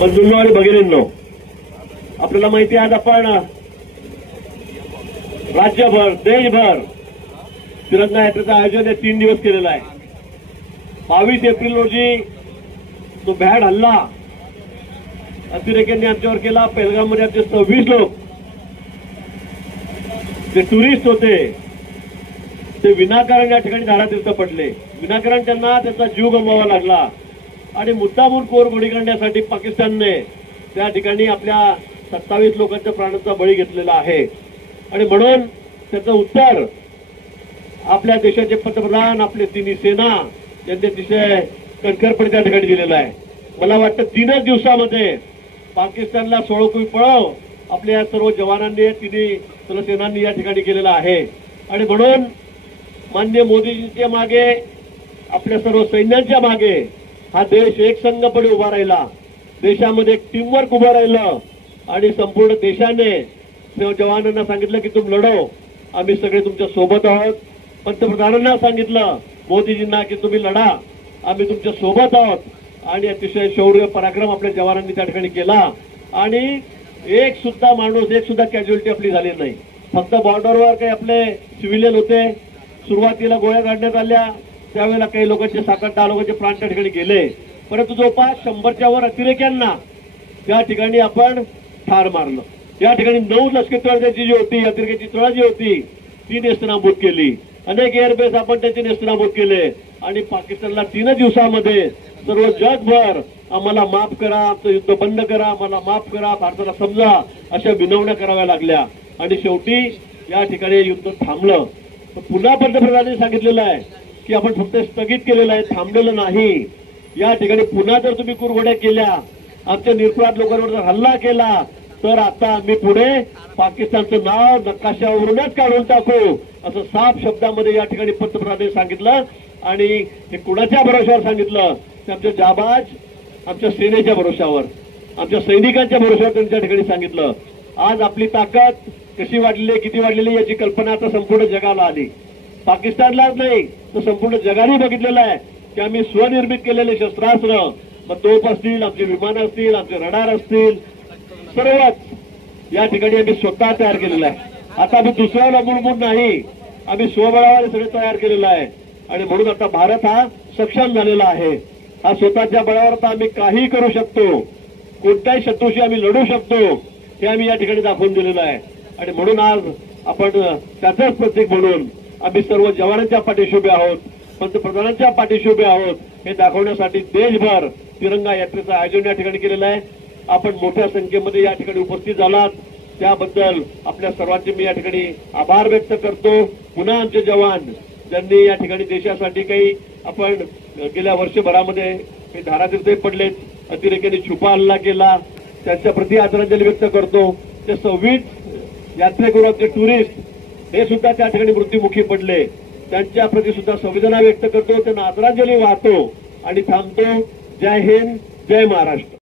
बंधूंनो आणि भगिनींनो, आपल्याला माहिती आहे आज आपण राज्यभर देशभर तिरंगा यात्रेचं आयोजन हे 3 दिवस केलेलं आहे। 22 एप्रिल रोजी जो भ्याड हल्ला अतिरेक्यांनी आमच्यावर केला, पहलगाममध्ये आमचे 26 लोक जे टुरिस्ट होते ते विनाकारण या ठिकाणी धारातीर्थ पडले। विनाकारण त्यांना त्यांचा जीव गमवावा लागला आणि मुद्दामून कोरगोडी करण्यासाठी पाकिस्तानने त्या ठिकाणी आपल्या 27 लोकांच्या प्राणांचा बळी घेतलेला आहे। आणि म्हणून त्याचं उत्तर आपल्या देशाचे पंतप्रधान, आपले तिन्ही सेना यांनी अतिशय कणखरपणे त्या ठिकाणी दिलेलं आहे। मला वाटतं 3च दिवसामध्ये पाकिस्तानला सोळकुई पळव आपल्या या सर्व जवानांनी, तिन्ही सेनांनी या ठिकाणी केलेला आहे। आणि म्हणून माननीय मोदीजींच्या मागे, आपल्या सर्व सैन्यांच्या मागे हा देश एकसंघपणे उभा राहिला, देशामध्ये एक टीमवर्क उभं राहिलं आणि संपूर्ण देशाने जवानांना सांगितलं की तुम लढो, आम्ही सगळे तुमच्या सोबत आहोत। पंतप्रधानांना सांगितलं, मोदीजींना, की तुम्ही लढा, आम्ही तुमच्या सोबत आहोत। आणि अतिशय शौर्य पराक्रम आपल्या जवानांनी त्या ठिकाणी केला आणि एक सुद्धा माणूस, एक सुद्धा कॅज्युअलिटी आपली झाली नाही। फक्त बॉर्डरवर काही आपले सिव्हिलियन होते, सुरुवातीला गोळ्या काढण्यात आल्या, त्यावेळेला काही लोकांचे 7-10 लोकांचे प्राण त्या ठिकाणी गेले, परंतु जवळपास 100च्या वर अतिरेक्यांना त्या ठिकाणी आपण ठार मारलं। या ठिकाणी 9 लष्करी जी होती, अतिरेक्याची तळ जी होती ती नेस्तनाबूत केली। अनेक एअरबेस आपण त्याचे नेस्तनाबूत केले आणि पाकिस्तानला 3 दिवसामध्ये सर्व जगभर आम्हाला माफ करा, आमचं युद्ध बंद करा, आम्हाला माफ करा, भारताला समजा, अशा विनवण्या कराव्या लागल्या। आणि शेवटी या ठिकाणी युद्ध थांबलं। पुन्हा पंतप्रधानांनी सांगितलेलं आहे की आपण फक्त स्थगित केलेलं आहे, थांबलेलं नाही। या ठिकाणी पुन्हा जर तुम्ही कुरघोड्या केल्या, आमच्या निरपराध लोकांवर जर हल्ला केला, तर आता आम्ही पुढे पाकिस्तानचं नाव नकाशावरूनच काढून टाकू, असं साफ शब्दामध्ये या ठिकाणी पंतप्रधानांनी सांगितलं। आणि हे कुणाच्या भरोशावर सांगितलं? आमच्या जाबाज, आमच्या सेनेच्या भरोशावर, आमच्या सैनिकांच्या भरोशावर त्यांनी त्या ठिकाणी सांगितलं। आज आपली ताकद कशी वाढलेली, किती वाढलेली याची कल्पना आता संपूर्ण जगाला आली। पाकिस्तानलाच नाही तर संपूर्ण जगाने बघितलेलं आहे की आम्ही स्वनिर्मित केलेले शस्त्रास्त्र, मग तोफ असतील, आमचे विमान असतील, आमचे रडार असतील, सर्वच या ठिकाणी आम्ही स्वतः तयार केलेलं आहे। आता आम्ही दुसऱ्याला अवलंबून नाही, आम्ही स्वबळावर सगळे तयार केलेलं आहे। आणि म्हणून आता भारत हा सक्षम झालेला आहे। हा स्वतःच्या बळावर आता आम्ही काही करू शकतो, कोणत्याही शत्रूशी आम्ही लढू शकतो, हे आम्ही या ठिकाणी दाखवून दिलेलं आहे। आणि म्हणून आज आपण त्याचंच प्रतीक म्हणून आम्ही सर्व जवानांच्या पाठीशी उभे आहोत, पंतप्रधानांच्या पाठीशी उभे आहोत, हे दाखवण्यासाठी देशभर तिरंगा यात्रेचं आयोजन या ठिकाणी केलेलं आहे। आपण मोठ्या संख्येमध्ये या ठिकाणी उपस्थित झालात, त्याबद्दल आपल्या सर्वांचे मी या ठिकाणी आभार व्यक्त करतो। पुन्हा आमचे जवान ज्यांनी या ठिकाणी देशासाठी काही, आपण गेल्या वर्षभरामध्ये काही धारातीर्थही पडलेत, अतिरेक्यांनी छुपा हल्ला केला, त्यांच्या प्रति आदरांजली व्यक्त करतो। ते 26 यात्रेकरू, आमचे टुरिस्ट हे सुद्धा त्या ठिकाणी मृत्युमुखी पडले, त्यांच्या प्रति सुद्धा संवेदना व्यक्त करतो, त्यांना आदरांजली वाहतो आणि थांबतो। जय हिंद, जय महाराष्ट्र।